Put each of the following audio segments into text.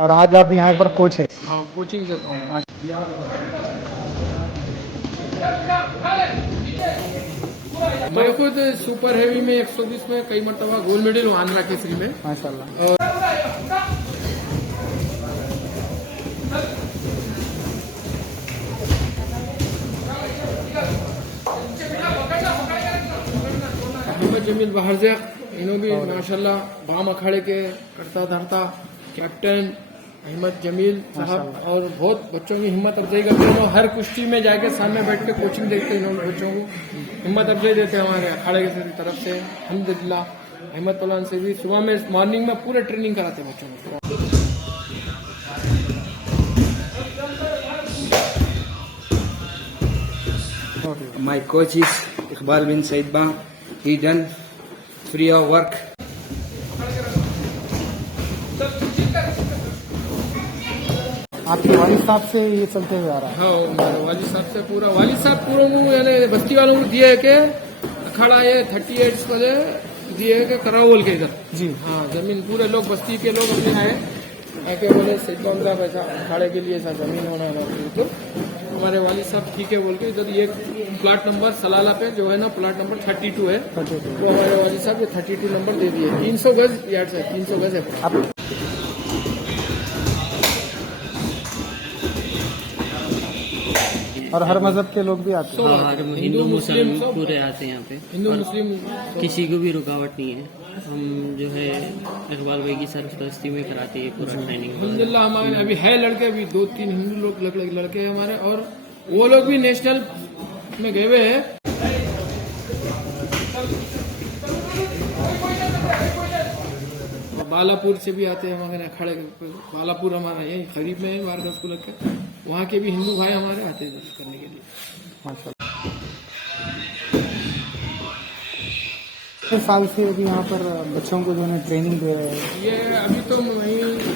और आज आप यहाँ पर कोच है। हाँ, कोचिंग देता हूँ। मैं खुद सुपर हैवी में 120 में कई मरतबा गोल्ड मेडल हूँ आंध्रा केसरी में। माशाल्लाह। और मोहम्मद जमील बाहर से इन्हों भी माशाल्लाह बाम अखाड़े के करता धरता कैप्टन अहमद जमील साहब और बहुत बच्चों की हिम्मत अफजाई करते हैं। हर कुश्ती में जाके सामने बैठ के कोचिंग देखते हैं। इन्होंने बच्चों को हिम्मत अफजाई देते हैं हमारे अखाड़े की तरफ से। अल्हम्दुलिल्लाह अहमद पलान से भी सुबह में मॉर्निंग में पूरे ट्रेनिंग कराते हैं बच्चों को। My coach is Iqbal bin Saidba. He done free of work. आपके वालिद साहब से ये चलते हुए आ रहा है। हाँ, हमारे वालिद साहब से पूरा वालिद साहब पूरा यानी बस्ती वालों को दिए के अखाड़ा ये 38 वाले दिए के कराओल के इधर जी। हाँ, जमीन पूरे लोग बस्ती के लोग अपने आए आके बोले सैदबाम साहब ऐसा अखाड़े के लिए ऐसा जमीन होना है तो हमारे वालिद साहब ठीक है बोल के इधर ये प्लाट नंबर सलाला पे जो है ना प्लाट नंबर 32 है तो हमारे वालिद साहब ये 32 नंबर दे दिए। 300 गज यार्ड से 300 गज है। और हर मजहब के लोग भी आते हैं। हाँ, हिंदू मुस्लिम सब पूरे आते हैं यहाँ पे। हिंदू मुस्लिम किसी को भी रुकावट नहीं है। हम जो है इकबाल भाई की सरपरस्ती में कराते हैं पूरा ट्रेनिंग। अल्हम्दुलिल्लाह हमारे अभी है लड़के अभी 2-3 हिंदू लोग लड़के हैं हमारे और वो लोग भी नेशनल में गए हुए हैं। बालापुर से भी आते हैं हमारे अखाड़े बालापुर हमारा यही करीब में है वारगा स्कूल के वहाँ के भी हिंदू भाई हमारे आते हैं दर्शन करने के लिए। माशाल्लाह। कितने साल से अभी यहाँ पर बच्चों को जो है ट्रेनिंग दे रहे हैं? ये अभी तो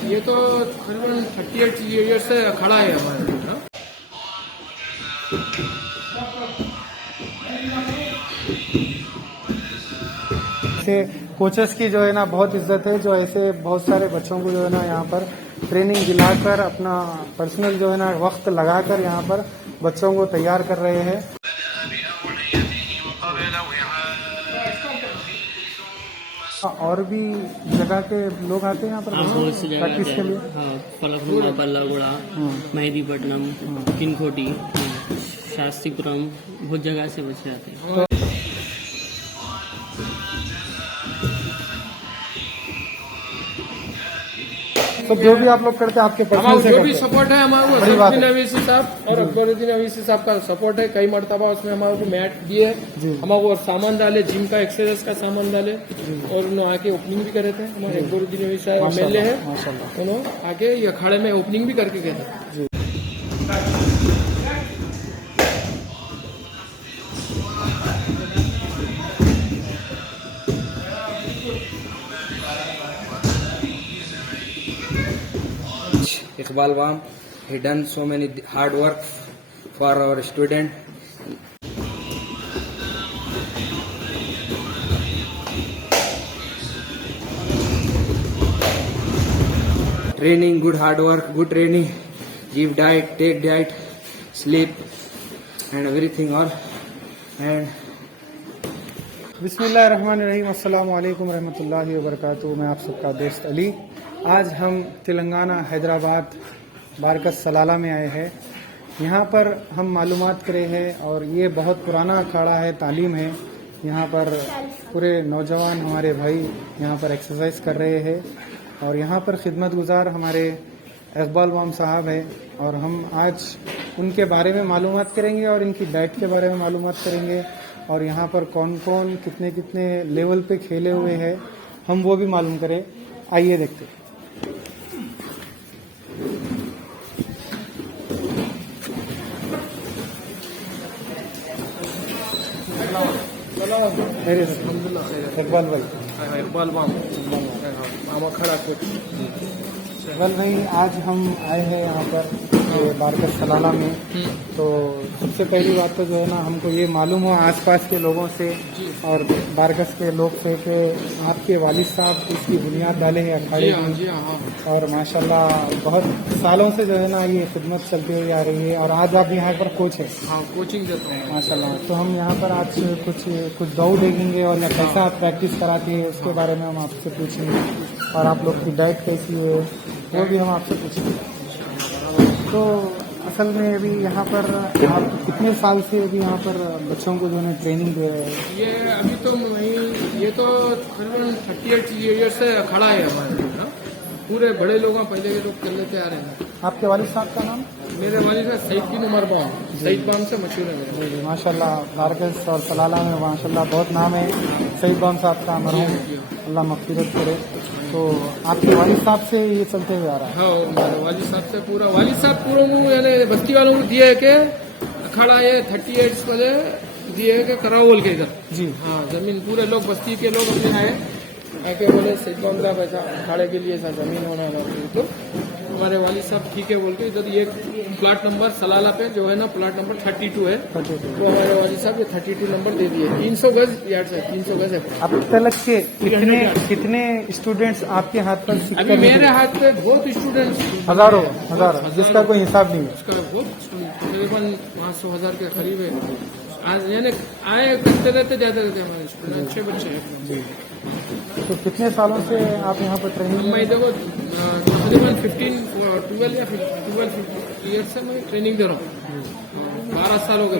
ये तो तकरीबन 38 ईयर्स से अखाड़ा है हमारे यहाँ। ऐसे कोचेस की जो है ना बहुत इज्जत है जो ऐसे बहुत सारे बच्चों को जो है ना यहाँ पर ट्रेनिंग दिलाकर अपना पर्सनल जो है ना वक्त लगाकर यहाँ पर बच्चों को तैयार कर रहे हैं। और भी जगह के लोग आते हैं यहाँ पर बहुत सी जगह प्रैक्टिस के लिए। हाँ, फलकनुमा, बल्लागुड़ा, मेहदीपट्टनम, किनकोटी, शास्त्रीपुरम बहुत जगह से बच्चे आते हैं। तो जो भी आप लोग करते हैं आपके पर्सनल हमारा से जो करते भी हैं। सपोर्ट है हमारे को बड़ी बात है। अजहरुद्दीन अवीसी साहब और अकबरुद्दीन अवीसी साहब का सपोर्ट है। कई मरतबा उसमें हमारे को मैट दिए हमारे को सामान डाले जिम का एक्सरसाइज का सामान डाले और उन्होंने आके ओपनिंग भी करे थे। हमारे अकबरुद्दीन अवीसी साहब एमएलए है माशाल्लाह। उन्होंने आके ये अखाड़े में ओपनिंग भी करके गए थे। Iqbal Bam. He done so many hard work for our student. Training, good hard work, good training. Give diet, take diet, sleep, and everything all. And बिस्मिल्लाहिर्रहमानिर्रहीम। अस्सलाम वालेकुम रहमतुल्लाहि व बरकातुहू। मैं आप सबका दोस्त अली। आज हम तेलंगाना हैदराबाद बारकस सलाला में आए हैं। यहाँ पर हम मालूमात करे हैं और ये बहुत पुराना अखाड़ा है, तालीम है। यहाँ पर पूरे नौजवान हमारे भाई यहाँ पर एक्सरसाइज कर रहे हैं और यहाँ पर खिदमत गुजार हमारे इकबाल बाम साहब हैं और हम आज उनके बारे में मालूमात करेंगे और इनकी डाइट के बारे में मालूमात करेंगे और यहाँ पर कौन कौन कितने कितने लेवल पे खेले हुए हैं हम वो भी मालूम करें। आइए देखते हैं। मेरे से इकबाल भाई। इकबाल बाम आम अखाड़ा वेल भाई, आज हम आए हैं यहाँ पर ये बारकस सलाला में। तो सबसे पहली बात तो जो है ना, हमको ये मालूम हुआ आसपास के लोगों से और बारकस के लोग से कि आपके वालिद साहब इसकी बुनियाद डाले हैं अखाड़े की। जी हाँ। और माशाल्लाह बहुत सालों से जो है ना ये खिदमत चलती हुई आ रही है और आज आप यहाँ पर कोच है। हाँ, कोचिंग देता हूँ माशाल्लाह। तो हम यहाँ पर आज कुछ दौड़ देखेंगे और या कैसा आप प्रैक्टिस कराती है उसके बारे में हम आपसे पूछेंगे, और आप लोग की डाइट कैसी है वो भी हम आपसे पूछेंगे। तो असल में अभी यहाँ पर आप कितने साल से अभी यहाँ पर बच्चों को जो है ट्रेनिंग दे रहे हैं? ये अभी तो ये तो तकरीबन 38 ईयर्स से खड़ा है हमारे ना। पूरे बड़े लोग पहले के लोग कर लेते आ रहे हैं। आपके वालिद साहब का नाम? मेरे वालिद का सईद बिन उमर बाम, सईद बाम से मशहूर है मेरे। जी माशाल्लाह, बारकस और सलाला में माशाल्लाह बहुत नाम है सईद बाम साहब का, मरहूम अल्लाह मग़फ़िरत करे। तो आपके वालिद साहब से ये चलते हुए आ रहा है? हाँ, और मेरे वालिद साहब से पूरा वालिद साहब पूरा यानी बस्ती वालों को दिए है कि अखाड़ा ये 38 वाले दिए है कि कराओ बोल के इधर। जी हाँ, जमीन पूरे लोग बस्ती के लोग अपने आए आके बोले सईद बाम साहब ऐसा अखाड़े के लिए ऐसा जमीन होना है। तो हमारे वालिद साहब ठीक है बोल के इधर ये प्लाट नंबर सलाला पे जो है ना, प्लाट नंबर 32 है। तो हमारे वालिद साहब ये 32 नंबर दे दिए। 300 गज यार्ड से 300 गज है। अब तक के कितने स्टूडेंट्स आपके हाथ पर सीख अभी कर मेरे हाथ पे बहुत स्टूडेंट्स, हजारों जिसका कोई हिसाब नहीं है। उसका बहुत तकरीबन 500,000 के करीब है। आज यानी आए करते रहते जाते रहते हमारे स्टूडेंट, अच्छे बच्चे हैं। तो कितने सालों से आप यहाँ पर ट्रेनिंग? मैं देखो तकरीबन 12 या 12 ईयर से मैं ट्रेनिंग दे रहा हूँ। 12 साल हो गए,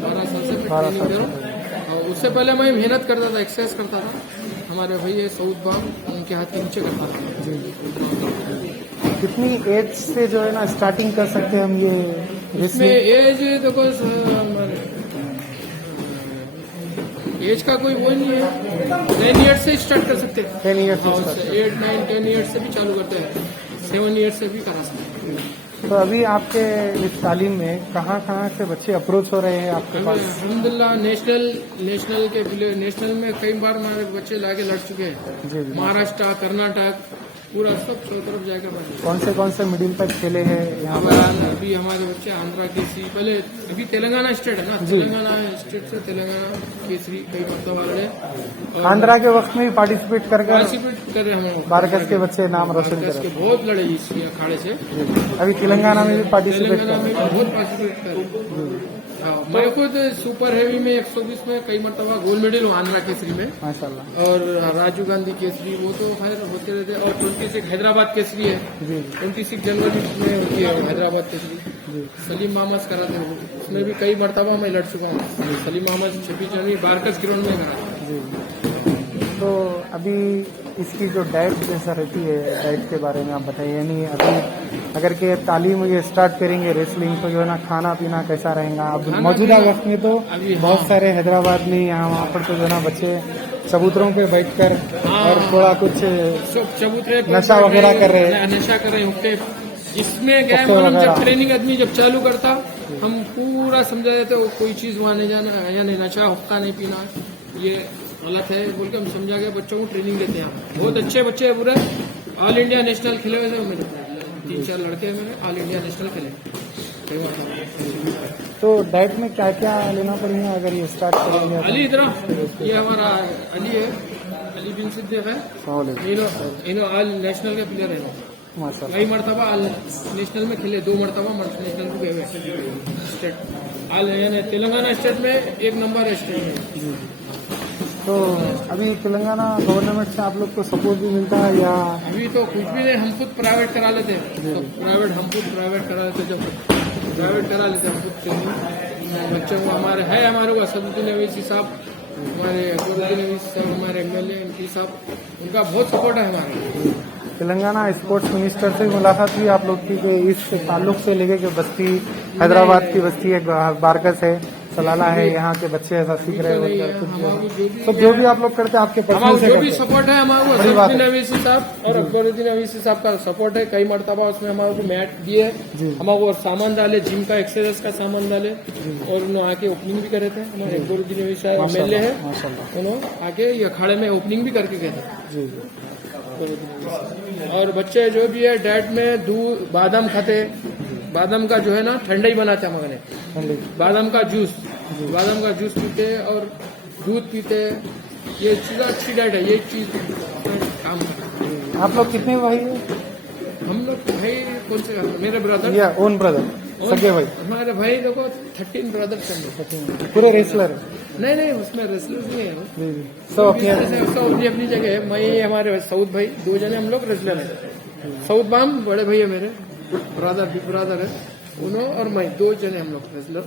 12 साल से मैं ट्रेनिंग दे रहा हूँ। और उससे पहले मैं मेहनत करता था, एक्सरसाइज करता था। हमारे भाई सऊद बाम उनके हाथ के नीचे करता था। कितनी एज से जो है ना स्टार्टिंग कर सकते हैं हम ये इसमें एज देखो एज का कोई वो नहीं है। 10 ईयर से स्टार्ट कर सकते हैं। 10 ईयर से 8, 9, 10 ईयर से भी चालू करते हैं। 7 ईयर से भी करा सकते हैं। तो अभी आपके इस तालीम में कहाँ से बच्चे अप्रोच हो रहे हैं आपके पास? अल्हम्दुलिल्लाह नेशनल के नेशनल में कई बार हमारे बच्चे लाके लड़ चुके हैं। जी जी। महाराष्ट्र, कर्नाटक पूरा सब तरफ जाकर कौन से मिडिल तक खेले हैं यहाँ पर? अभी हमारे बच्चे आंध्रा केसरी, पहले अभी तेलंगाना स्टेट है ना, तेलंगाना स्टेट से तेलंगाना केसरी कई मतलब वाले हैं। आंध्रा के वक्त में भी पार्टिसिपेट कर पार्टिसिपेट कर रहे हैं। बारकस के बच्चे नाम रोशन कर के बहुत लड़े इस अखाड़े से। अभी तेलंगाना में भी पार्टिसिपेट तेलंगाना में भी बहुत पार्टिसिपेट कर। मैं खुद सुपर हैवी में 120 में कई मरतबा गोल्ड मेडल हूँ आंध्रा केसरी में। माशाल्लाह। और राजीव गांधी केसरी वो तो खैर होते रहते। और 26 हैदराबाद केसरी है। जी 26 जनवरी में होती है हैदराबाद केसरी। सलीम मोहम्मद कराते हैं, उसमें भी कई मरतबा मैं लड़ चुका हूँ। सलीम मोहम्मद 26 जनवरी बारकस ग्राउंड में करा। जी। तो अभी इसकी जो डाइट जैसा रहती है, डाइट के बारे में आप बताइए। यानी अभी अगर के तालीम ये स्टार्ट करेंगे रेसलिंग, तो जो है ना खाना पीना कैसा रहेगा? अब मौजूदा वक्त में तो बहुत सारे हैदराबाद में यहाँ वहाँ पर तो जो है ना बच्चे चबूतरों पे बैठकर और थोड़ा कुछ चबूतरे नशा वगैरह कर रहे हैं। नशा कर रहे हैं। इसमें क्या है, हम जब ट्रेनिंग आदमी जब चालू करता, हम पूरा समझा देते कोई चीज वहाँ नहीं जाना, यानी नशा हुक्का नहीं पीना, ये गलत है बोल के हम समझा के बच्चों को ट्रेनिंग देते हैं। बहुत अच्छे बच्चे हैं, पूरे ऑल इंडिया नेशनल खेले हुए थे मेरे 3-4 लड़के मेरे ऑल इंडिया नेशनल खेले। तो डाइट में क्या क्या लेना पड़ेगा अगर ये स्टार्ट करेंगे? अली इधर ये हमारा अली है, अली बिन सिद्दीक है। इन्हों ऑल नेशनल के प्लेयर है। माशाल्लाह। कई मरतबा ऑल नेशनल में खेले, 2 मरतबा नेशनल को गए स्टेट ऑल यानी तेलंगाना स्टेट में 1 नंबर है स्टेट में। तो अभी तेलंगाना गवर्नमेंट से आप लोग को सपोर्ट भी मिलता है या? अभी तो कुछ भी नहीं, हम खुद प्राइवेट करा लेते हैं। तो हम खुद प्राइवेट करा लेते, जब प्राइवेट करा लेते हम खुद ट्रेनिंग बच्चों को। हमारे को असदुद्दीन अवैसी साहब, हमारे अकबरुद्दीन अवैसी साहब, हमारे MLA MP साहब, उनका बहुत सपोर्ट है हमारे। तेलंगाना स्पोर्ट्स मिनिस्टर से मुलाकात हुई आप लोग की कि इस ताल्लुक से लेके कि बस्ती हैदराबाद की बस्ती है, बारकस है, सलाला है, यहाँ के बच्चे ऐसा सीख रहे हैं। तो जो भी आप लोग करते हैं आपके पर्सनल से जो भी सपोर्ट है हमारे को असदुद्दीन अवैसी साहब और अकबरुद्दीन अवैसी साहब का सपोर्ट है। कई मरतबा उसमें हमारे को मैट दिए, हमारे को सामान डाले, जिम का एक्सरसाइज का सामान डाले, और उन्होंने आके ओपनिंग भी करे थे। हमारे अकबरुद्दीन अवैसी साहब MLA है, उन्होंने आके ये अखाड़े में ओपनिंग भी करके गए थे। और बच्चे जो भी है डाइट में दूध बादाम खाते, बादाम का जो है ना ठंडा ही बनाते हैं मगने, बादाम का जूस पीते और दूध पीते। ये चीज़ अच्छी डाइट है, ये चीज़ काम करता है। आप लोग कितने भाई हैं? हम लोग भाई कौन से मेरे ब्रदर या ओन ब्रदर, सगे भाई? हमारे भाई देखो 13 ब्रदर्स हैं। पूरे रेसलर है? नहीं उसमें रेसलर नहीं है, सब अपने सब अपनी अपनी जगह है। मैं हमारे सऊद भाई 2 जने हम लोग रेसलर हैं। सऊद बाम बड़े भाई है मेरे, बिग ब्रदर है उन्होंने, और मैं 2 जने हम लोग रेसलर।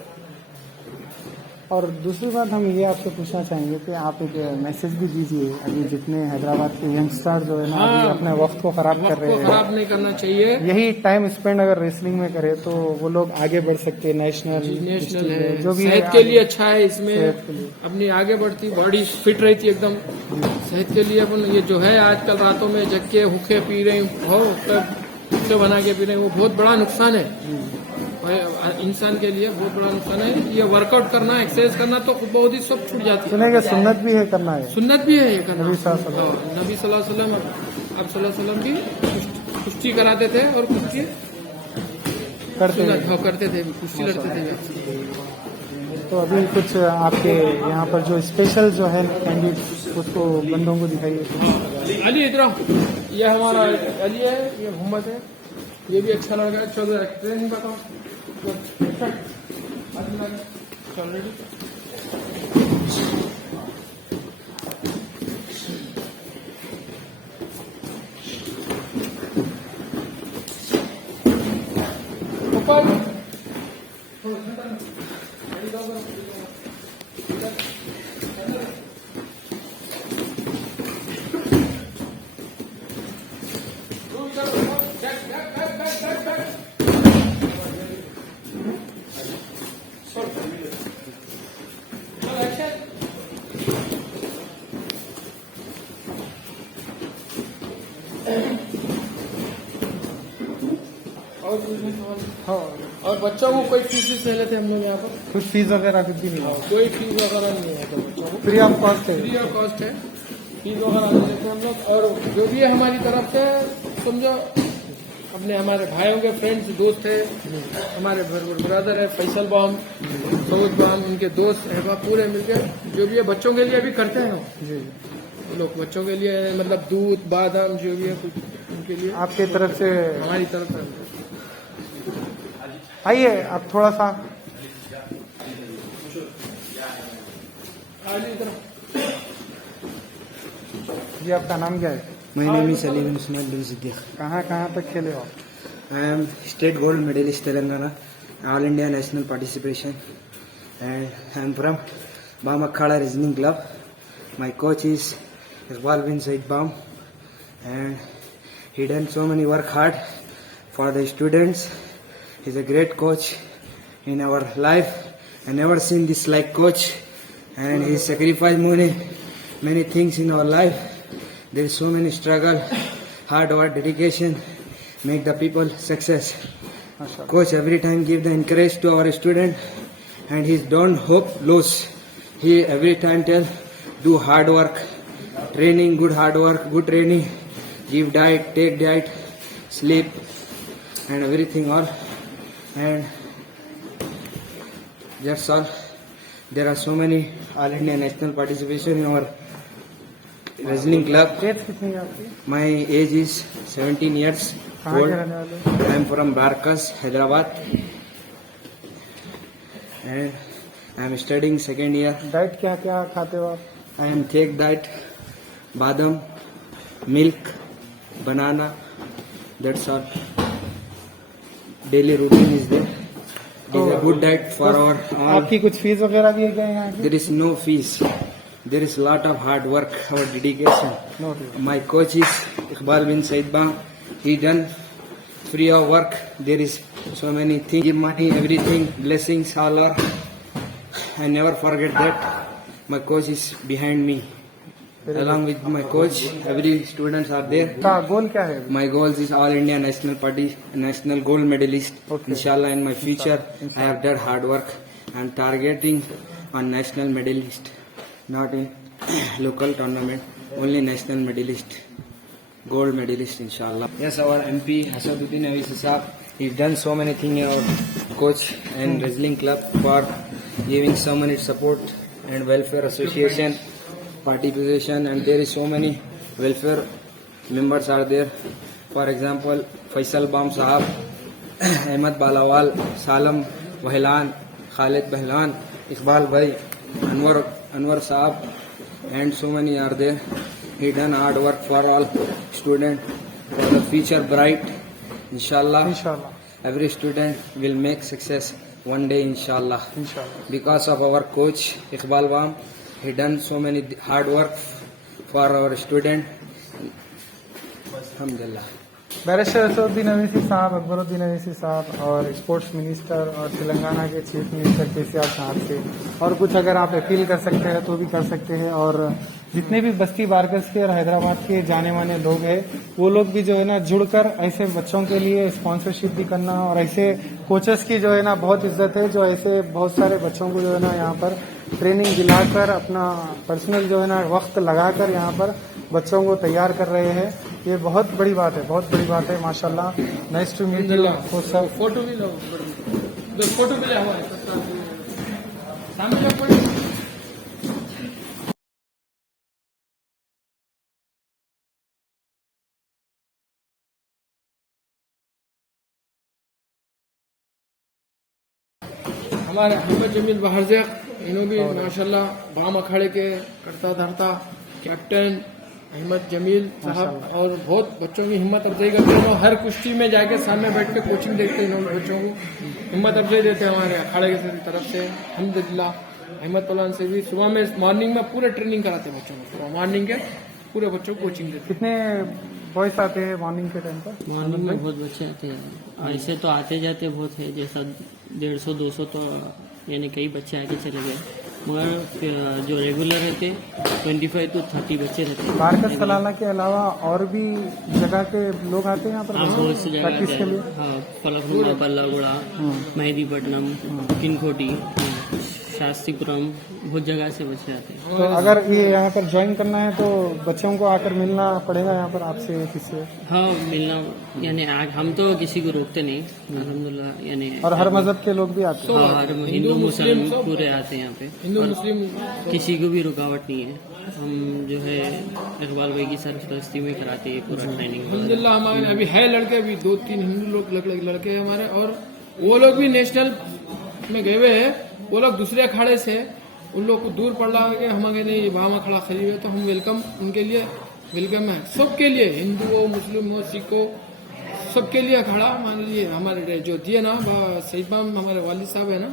और दूसरी बात हम ये आपसे पूछना चाहेंगे कि आप एक मैसेज भी दीजिए अभी जितने हैदराबाद के यंगस्टर जो है ना अभी अपने वक्त को खराब कर रहे हैं, खराब नहीं करना चाहिए। यही टाइम स्पेंड अगर रेसलिंग में करे तो वो लोग आगे बढ़ सकते हैं, नेशनल है, जो भी सेहत के लिए अच्छा है। इसमें सेहत के लिए। अपनी आगे बढ़ती बॉडी फिट रहती है एकदम। सेहत के लिए अपन ये जो है आजकल रातों में जग के हुक्के पी रहे हैं, हुक्के बना के पी रहे हैं, वो बहुत बड़ा नुकसान है इंसान के लिए, बहुत बड़ा नुकसान है। ये वर्कआउट करना, एक्सरसाइज करना तो बहुत ही सब छूट जाती है। सुनेगा सुन्नत भी है करना है, सुन्नत भी है ये करना। नबी सल्लल्लाहु अलैहि वसल्लम। नबी सल्लल्लाहु अलैहि वसल्लम, आप सल्लल्लाहु अलैहि वसल्लम की कुश्ती कराते थे और कुश्ती करते थे, कुश्ती लड़ते थे। तो अभी कुछ आपके यहाँ पर जो स्पेशल जो है कैंडिडेट उसको बंदों को दिखाइए। अली इधर आओ, ये हमारा अली है, ये मोहम्मद है, ये भी अच्छा लगा। चलो ट्रेनिंग बताओ। चल रेडी। ऊपर और बच्चों को कोई फीस नहीं लेते हम लोग यहाँ पर। कुछ फीस वगैरह कुछ भी नहीं है? कोई फीस वगैरह नहीं है बच्चों को, फ्री ऑफ कॉस्ट है। फ्री ऑफ कॉस्ट है, फीस वगैरह नहीं लेते हम लोग। और जो भी है हमारी तरफ से समझो अपने हमारे भाइयों के फ्रेंड्स दोस्त है, हमारे ब्रदर है फैसल बाम, सऊद बाम, उनके दोस्त है, पूरे मिलकर जो भी है बच्चों के लिए भी करते हैं हम लोग। बच्चों के लिए मतलब दूध बादाम जो भी है कुछ उनके लिए आपके तरफ से, हमारी तरफ से। आइए आप थोड़ा सा जी। आपका नाम क्या है? My name is Salim Ismail bin Siddiq. कहाँ तक खेले हो? I am state gold medalist Telangana, All India National Participation, and I am from Bam Akhada Wrestling Club. My coach is Iqbal bin Said Bam, and he done so many work hard for the students. He's a great coach in our life. I never seen this like coach, and he sacrificed many things in our life. There is so many struggle, hard work, dedication, make the people success. Coach every time give the encourage to our student, and he don't hope lose. He every time tell do hard work, training, good hard work, good training, give diet, take diet, sleep, and everything all. And that's all. There are so many All India national participation in our wrestling club. Age कितनी है आपकी? My age is 17 years कहाँ old. के रहने वाले हो? I am from Barkas, Hyderabad, and I am studying second year. Diet क्या क्या खाते हो आप? I am take diet, badam, milk, banana. That's all. Daily routine is there. It is a good diet for our all. आपकी कुछ fees वगैरह भी है क्या यहाँ की? There is no fees. There is lot of hard work, our dedication. No fees. My coach is Iqbal bin Said Bam. He done free of work. There is so many things, give money, everything, blessings all are. I never forget that. My coach is behind me. Along with my coach, every students are there. का गोल क्या है? My goals is all India national party, national gold medalist. Okay. Inshallah, in my future, I have done hard work. I am targeting on national medalist, not in local tournament, only national medalist. gold medalist inshallah. Yes, our MP Hasaduddin Awisi Saab, he's done so many things in our coach and wrestling club for giving so many support and welfare association participation, and there is so many welfare members are there. For example, Faisal Bam Sahab, Ahmad Balawal, Salam Bahlan, Khalid Bahlan, Iqbal Bhai, Anwar Saab, and so many are there. He done hard work for all students for the future bright. Inshallah, इंशाल्लाह every student will make success one day. Inshallah, इंशाल्लाह because of our coach Iqbal Bam, he done so many hard work for our student. Alhamdulillah. Barrister Asaduddin Owaisi साहब, अकबरुद्दीन अवैसी साहब और sports minister और तेलंगाना के chief minister KCR साहब से और कुछ अगर आप अपील कर सकते हैं तो भी कर सकते हैं। और जितने भी बस्ती बारकस के और हैदराबाद के जाने माने लोग हैं वो लोग भी जो है ना जुड़कर ऐसे बच्चों के लिए स्पॉन्सरशिप भी करना, और ऐसे कोचेस की जो है ना बहुत इज्जत है जो ऐसे बहुत सारे बच्चों को जो है ना यहाँ पर ट्रेनिंग दिलाकर अपना पर्सनल जो है ना वक्त लगाकर यहाँ पर बच्चों को तैयार कर रहे हैं। ये बहुत बड़ी बात है, बहुत बड़ी बात है माशाल्लाह। Nice to meet you sir. Photo भी लो, फोटो भी ले हमारे सामने लो कोई। हमारे अहमद जमील बहरज़ेक, इन्हों भी माशाल्लाह बाम अखाड़े के करता धरता कैप्टन अहमद जमील साहब, और बहुत बच्चों की हिम्मत अफजाई करते हैं। हर कुश्ती में जाके सामने बैठ के कोचिंग देखते हैं, इन्होंने बच्चों को हिम्मत अफजाई देते हैं हमारे अखाड़े की तरफ से। अल्हम्दुलिल्लाह अहमद पलान से भी सुबह में मॉर्निंग में पूरे ट्रेनिंग कराते हैं बच्चों को, सुबह मॉर्निंग के पूरे बच्चों को कोचिंग देते हैं। कितने बॉयस आते हैं मॉर्निंग के टाइम पर? मॉर्निंग में बहुत बच्चे आते हैं, ऐसे तो आते जाते बहुत है, जैसा 150-200 तो यानी कई बच्चे आके चले गए, मगर जो रेगुलर रहते 25 to 30 बच्चे रहते हैं। बारकस सलाला के अलावा और भी जगह के लोग आते हैं यहाँ पर हाँ, बहुत सी जगह प्रैक्टिस के लिए? हाँ, फलकनुमा, पल्लागुड़ा, मेहदीपट्टनम, किनकोटी, शास्त्रीपुरम, बहुत जगह से बच्चे आते हैं। तो अगर ये यहाँ पर ज्वाइन करना है तो बच्चों को आकर मिलना पड़ेगा यहाँ पर आपसे किससे? हाँ, मिलना यानी हम तो किसी को रोकते नहीं अल्हम्दुलिल्लाह, यानी और हर मजहब के लोग भी आते हैं? हाँ, हर हिंदू मुस्लिम पूरे आते हैं यहाँ पे, हिंदू मुस्लिम किसी को भी रुकावट नहीं है। हम जो है इकबाल भाई की सरपरस्ती में कराते हैं पूरा ट्रेनिंग। अल्हम्दुलिल्लाह हमारे अभी है लड़के, अभी 2-3 हिंदू लोग लड़के हैं हमारे, और वो लोग भी नेशनल में गए हुए हैं। वो लोग दूसरे अखाड़े से, उन लोग को दूर पड़ रहा है कि हमारे नहीं वहाँ अखाड़ा खरीद है, तो हम वेलकम उनके लिए वेलकम है सबके लिए, हिंदू हो, मुस्लिम हो, सिख हो, सबके लिए अखाड़ा मान लीजिए। हमारे जो दिए ना सईबाम हमारे वालिद साहब है ना,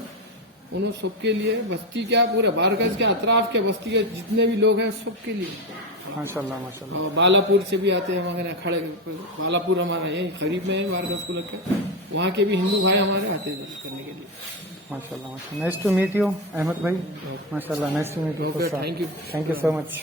उन्होंने सबके लिए बस्ती क्या पूरे बारकस के अतराफ के बस्ती के जितने भी लोग हैं सबके लिए। माशाल्लाह माशाल्लाह। और बालापुर से भी आते हैं हमारे अखाड़े, बालापुर हमारा यही करीब में है बारकस को लग के, वहाँ के भी हिंदू भाई हमारे आते हैं दर्शन करने के लिए। माशाल्लाह माशाल्लाह। Nice to meet you Ahmed भाई, माशाल्लाह nice to meet you. Okay, thank you. Thank you so much.